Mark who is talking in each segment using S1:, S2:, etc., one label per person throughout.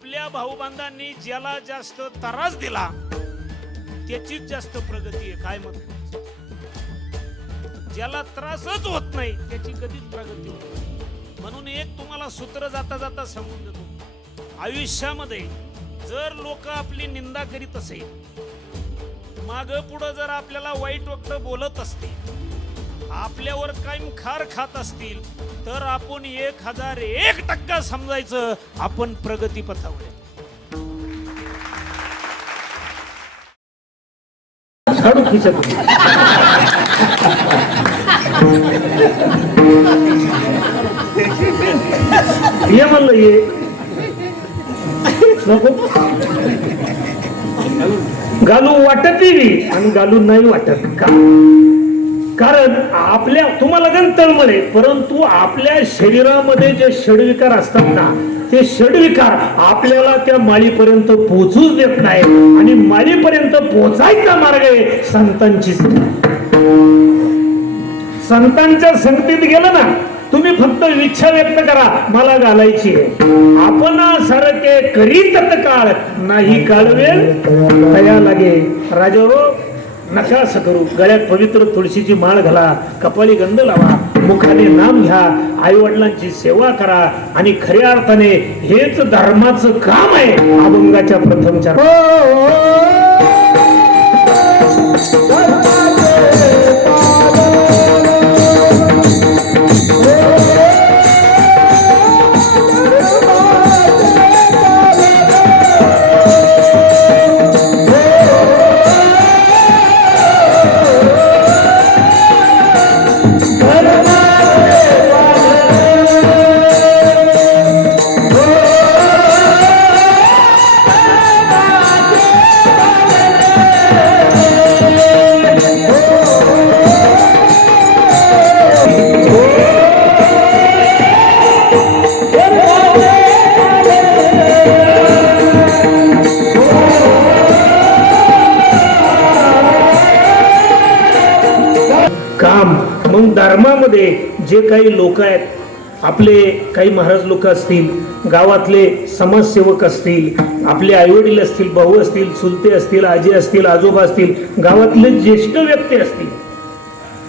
S1: आपल्या भाऊबांधांनी ज्याला जास्त त्रास दिला त्याचीच जास्त प्रगती आहे काय मत ज्याला त्रासच होत नाही त्याची कधीच प्रगती होत म्हणून एक तुम्हाला सूत्र जाता जाता सांगून देतो. आयुष्यामध्ये जर लोक आपली निंदा करीत असेल माग पुढं जर आपल्याला वाईट वक्त बोलत असतील आपल्यावर कायम खार खात असतील तर आपण एक हजार एक टक्का समजायचं. आपण प्रगती पथावर
S2: ये म्हणलं ये नको. घालू वाटत आणि घालू नाही वाटत. का कारण आपल्या तुम्हाला गण तळमळे परंतु आपल्या शरीरामध्ये जे षडविकार असतात ना ते षडविकार आपल्याला त्या माळीपर्यंत पोहोचूच देत नाही आणि माळीपर्यंत पोचायचा मार्ग आहे संतांची संतांच्या संगतीत गेलं ना तुम्ही फक्त इच्छा व्यक्त करा मला घालायची आपण सारखे करीत काळ नाही काळवेल तया लागे. राजा नका करू गळ्यात पवित्र तुळशीची माळ घाला कपाळी गंध लावा मुखाने नाम घ्या आई वडिलांची सेवा करा आणि खऱ्या अर्थाने हेच धर्माचं काम आहे. अभंगाच्या प्रथमच्या हो, हो, हो. धर्मामध्ये जे काही लोक आहेत आपले काही महाराज लोक असतील गावातले समाजसेवक असतील आपले आईवडील असतील भाऊ असतील चुलते असतील आजी असतील आजोबा असतील गावातले ज्येष्ठ व्यक्ती असतील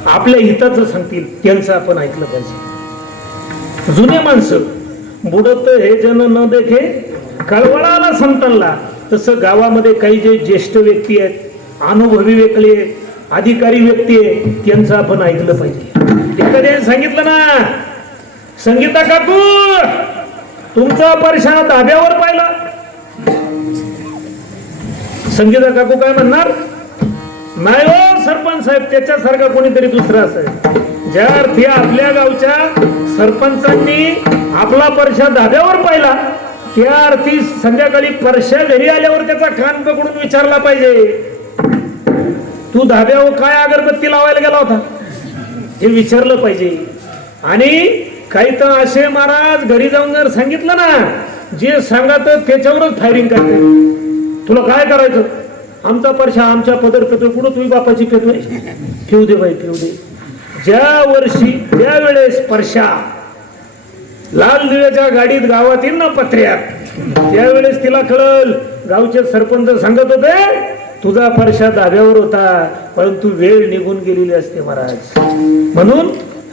S2: आपल्या हिताचं सांगतील त्यांचं आपण ऐकलं पाहिजे. जुने माणसं बुडत हे जन न देखे कळवळाला संतांना तसं गावामध्ये काही जे ज्येष्ठ व्यक्ती आहेत अनुभवी व्यक्ती आहेत अधिकारी व्यक्ती आहे त्यांचं आपण ऐकलं पाहिजे. एखाद्याने सांगितलं ना. संगीता काकू तुमचा परशाना धाब्यावर पाहिला. संगीता काकू काय म्हणणार? नाही हो सरपंच साहेब त्याच्यासारखा कोणीतरी दुसरा असेल. ज्या अर्थी आपल्या गावच्या सरपंचांनी आपला परशा धाब्यावर पाहिला त्या अर्थी संध्याकाळी परशा घरी आल्यावर त्याचा कान पकडून विचारला पाहिजे. तू धाब्यावर काय अगरबत्ती लावायला गेला होता? हे विचारलं पाहिजे. आणि काही तर असे महाराज घरी जाऊन जर सांगितलं ना जे सांगत त्याच्यावरच फायरिंग करते तुला काय करायचं? आमचा परशा आमच्या पदर पेतो कुठं तुम्ही बापाची पेतोय ठेवू दे बाई ठेवू दे. ज्या वर्षी त्या वेळेस परशा लाल दिव्याच्या गाडीत गावात येईल ना पत्र्यात त्यावेळेस तिला कळल. गावचे सरपंच सांगत होते तुझा फरशा दाव्यावर होता परंतु वेळ निघून गेलेली असते महाराज. म्हणून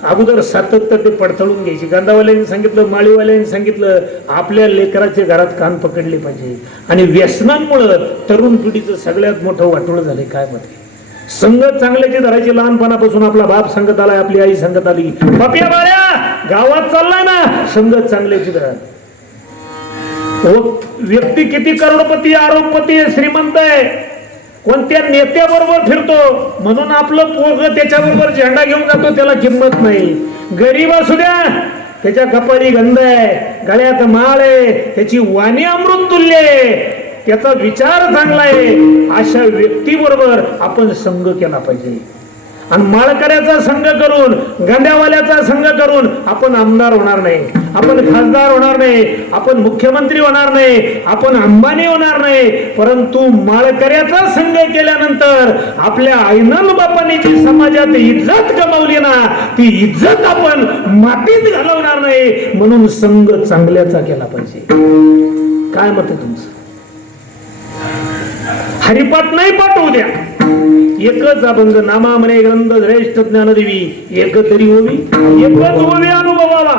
S2: अगोदर सातत्य ते पडताळून घ्यायची. गंधावाल्यांनी सांगितलं माळीवाल्यांनी सांगितलं आपल्या लेकराच्या घरात कान पकडले पाहिजे. आणि व्यसनांमुळं तरुण पिढीचं सगळ्यात मोठं वाटोळ झालंय काय मध्ये संगत चांगल्याची धरायची लहानपणापासून आपला बाप संगत आलाय आपली आई संगत आली. बापिया बाळ्या गावात चाललाय ना? संगत चांगल्याची धरा. व्यक्ती किती करोडपती आरोपपती आहे, श्रीमंत आहे. कोणत्या नेत्याबरोबर फिरतो? म्हणून आपलं पोरग त्याच्याबरोबर झेंडा घेऊन जातो त्याला किंमत नाही. गरीब असू द्या त्याच्या कपारी गंध आहे गळ्यात माळ आहे त्याची वाणी अमृत तुल्य आहे. त्याचा विचार चांगला आहे. अशा व्यक्तीबरोबर आपण संघ केला पाहिजे. आणि माळकऱ्याचा संघ करून गंड्यावाल्याचा संघ करून आपण आमदार होणार नाही. आपण खासदार होणार नाही. आपण मुख्यमंत्री होणार नाही. आपण अंबानी होणार नाही. परंतु माळकऱ्याचा संघ केल्यानंतर आपल्या आईनल बापाने जी समाजात इज्जत कमावली ना ती इज्जत आपण मातीत घालवणार नाही. म्हणून संघ चांगल्याचा केला पाहिजे. काय मत तुमचं? हरिपाठ नाही पाठवू द्या. एकच अभंग नामा म्हणे ग्रंथ श्रेष्ठ ज्ञानदेवी. एक तरी होवी एकच ओवी अनुभवावा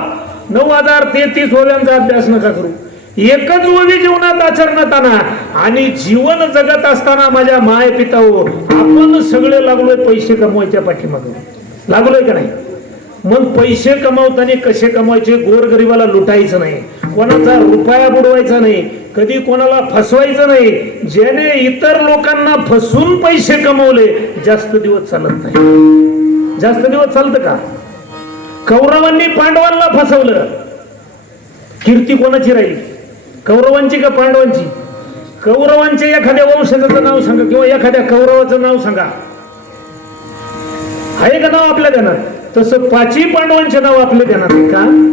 S2: नऊ हजार तेहतीस ओव्यांचा अभ्यास नका करू. एकच ओवी जीवनात आचरणात आणा आणि जीवन जगत असताना माझ्या माय पिता हो आपण सगळे लागलोय पैसे कमवायच्या पाठीमागं. लागलोय का नाही? मग पैसे कमावताना कसे कमवायचे? गोरगरिबाला लुटायचं नाही. कोणाचा रुपया बुडवायचा नाही. कधी कोणाला फसवायचं नाही. ज्याने इतर लोकांना फसून पैसे कमवले जास्त दिवस चालत नाही. जास्त दिवस चालतं का? कौरवांनी पांडवांना फसवलं. कीर्ती कोणाची राहील? कौरवांची का पांडवांची? कौरवांच्या एखाद्या वंशजाचं नाव सांगा किंवा एखाद्या कौरवाचं नाव सांगा. आहे का नाव आपल्या ध्यानात? तसं पाचही पांडवांचे नाव आपल्या ध्यानात आहे का?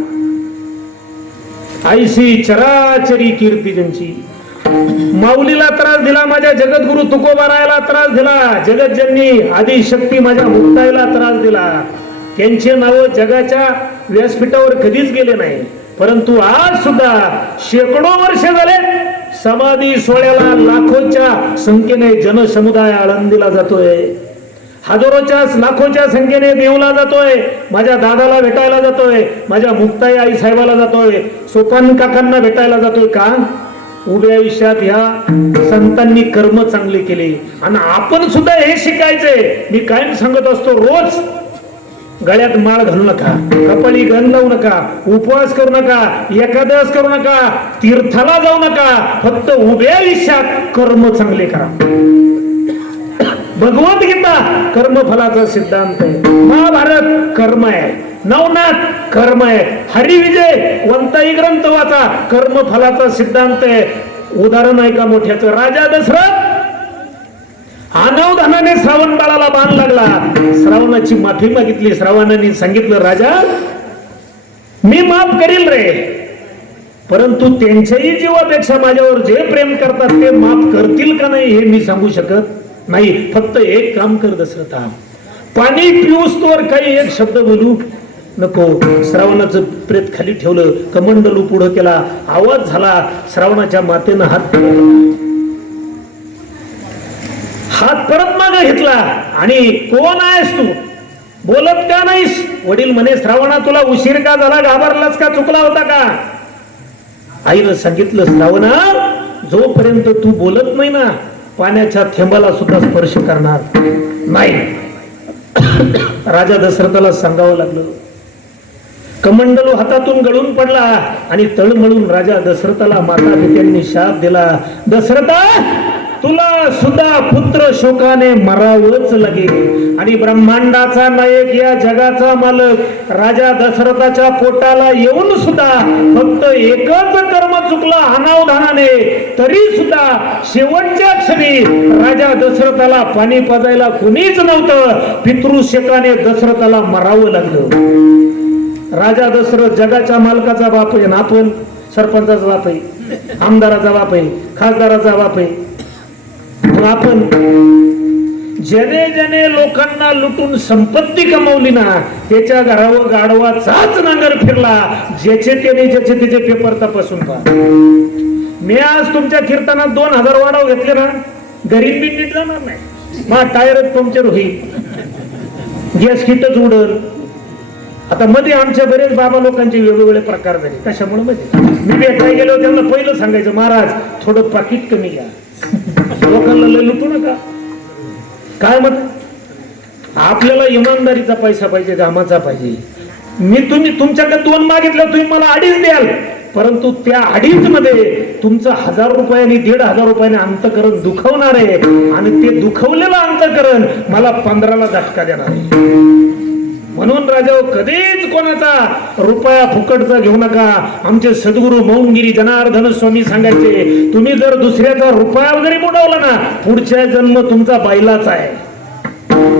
S2: ऐशी चराचरी कीर्ती त्यांची माऊलीला त्रास दिला माझ्या जगद्गुरु तुकोबारायला त्रास दिला जगतजननी आदिशक्ती माझ्या मुक्ताईला त्रास दिला. त्यांचे नाव जगाच्या व्यासपीठावर कधीच गेले नाही. परंतु आज सुद्धा शेकडो वर्ष झाले समाधी सोहळ्याला लाखोच्या संख्येने जनसमुदाय आळंदीला जातोय. हजारोच्या लाखोच्या संख्येने देऊला जातोय. माझ्या दादाला भेटायला जातोय. माझ्या मुक्ताई आई साहेबाला जातोय. सोपान काकांना भेटायला जातोय का? उभ्या आयुष्यात ह्या संतांनी कर्म चांगले केले. आणि आपण सुद्धा हे शिकायचंय मी कायम सांगत असतो रोज गळ्यात माळ घालू नका. कपाळी गण लावू नका. उपवास करू नका. एकादश करू नका. तीर्थाला जाऊ नका. फक्त उभ्या आयुष्यात कर्म चांगले करा. भगवद्गीता कर्मफलाचा सिद्धांत आहे. महाभारत कर्म आहे. नवनाथ कर्म आहे. हरिविजय कोणताही ग्रंथ वाचा कर्मफलाचा सिद्धांत आहे. उदाहरण आहे का मोठ्याचं? राजा दशरथ अनवधानाने श्रावण बाळाला बाण लागला. श्रावणाची माफी मागितली. श्रावणाने सांगितलं राजा मी माफ करील रे. परंतु त्यांच्याही जीवापेक्षा माझ्यावर जे प्रेम करतात ते माफ करतील का नाही हे मी सांगू शकत नाही फक्त एक काम कर दसरता पाणी पिऊस तोवर काही एक शब्द बोलू. नको श्रावणाचं प्रेत खाली ठेवलं कमंडलू पुढं केला आवाज झाला श्रावणाच्या मातेनं हात हात परत माग घेतला आणि कोण आहेस तू? बोलत का नाहीस? वडील म्हणे श्रावणा तुला उशीर का झाला? घाबरलास का? चुकला होता का? आईनं सांगितलं श्रावणा जोपर्यंत तू बोलत नाही ना पाण्याच्या थेंबाला सुद्धा स्पर्श करणार नाही. राजा दशरथाला सांगावं लागलं कमंडलू हातातून गळून पडला आणि तळमळून राजा दशरथाला माता पित्यांनी शाप दिला. दशरथा तुला सुद्धा पुत्र शोकाने मरावच लागेल. आणि ब्रह्मांडाचा नायक या जगाचा मालक राजा दशरथाच्या पोटाला येऊन सुद्धा फक्त एकच कर्म चुकला अनावधानाने तरी सुद्धा शेवटच्या क्षणी राजा दशरथाला पाणी पाजायला कुणीच नव्हतं. पितृशेकाने दशरथाला मरावं लागलं. राजा दशरथ जगाच्या मालकाचा बाप आहे ना आपण सरपंचाचा बाप आहे आमदाराचा बाप आहे खासदाराचा बाप आहे. मग आपण ज्याने ज्याने लोकांना लुटून संपत्ती कमावली ना त्याच्या घरावर गाढवाचाच नांगर फिरला ज्याचे त्याने ज्याचे त्याचे पेपर तपासून पहा. मी आज तुमच्या कीर्तनात दोन हजार वाढव घेतले ना गरीब बी नीट जाणार नाही. मा टायरच पंक्चर होईल गॅस किटच उडल आता मध्ये आमच्या बरेच बाबा लोकांचे वेगवेगळे प्रकार झाले. कशामुळे मध्ये? मी भेटायला गेलो त्यांना पहिलं सांगायचं महाराज थोडं पाकिट कमी घ्या. लोकांना लय लुटू नका. काय मत आपल्याला इमानदारीचा पैसा पाहिजे कामाचा पाहिजे. मी तुम्ही तुमच्याकडे दोन मागितलं तुम्ही मला अडीच द्याल. परंतु त्या अडीच मध्ये तुमचं हजार रुपयाने दीड हजार रुपयाने अंतकरण दुखवणार आहे. आणि ते दुखवलेलं अंतकरण मला पंधराला झटका देणार आहे. म्हणून राजाओ कधीच कोणाचा रुपया फुकटचा घेऊ नका. आमचे सद्गुरू मौनगिरी जनार्दन स्वामी सांगायचे तुम्ही जर दुसऱ्याचा रुपया जरी बुडवला ना पुढच्या जन्म तुमचा बैलाचा आहे.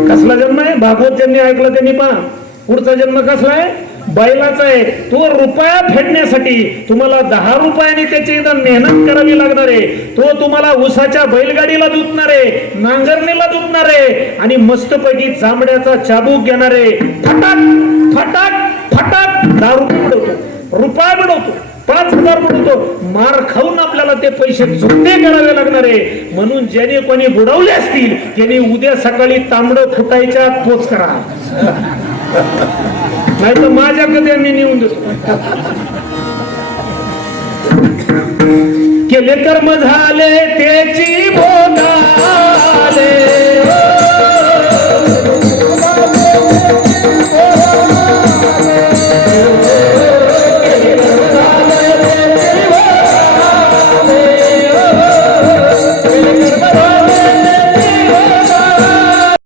S2: कसला जन्म आहे? भागवत ज्यांनी ऐकलं त्यांनी पहा. पुढचा जन्म कसला आहे? बैलाचा आहे. तो रुपया फेडण्यासाठी तुम्हाला दहा रुपयाने त्याची मेहनत करावी लागणार आहे. तो तुम्हाला उसाच्या बैलगाडीला दुतणार आहे. नांगरणीला जुतणार आहे आणि मस्तपैकी चांबड्याचा चाबूक घेणारे फटाक फटाक फटाक दारू मिळवतो रुपया मिळवतो पाच हजार मिळवतो. मार खाऊन आपल्याला ते पैसे चुकते करावे लागणार. आहे म्हणून ज्याने कोणी बुडवले असतील त्याने उद्या सकाळी तांबड फुटायच्या पोच करा. नाही तर माझ्या कधी नेऊन देतो केले कर्म झाले त्याची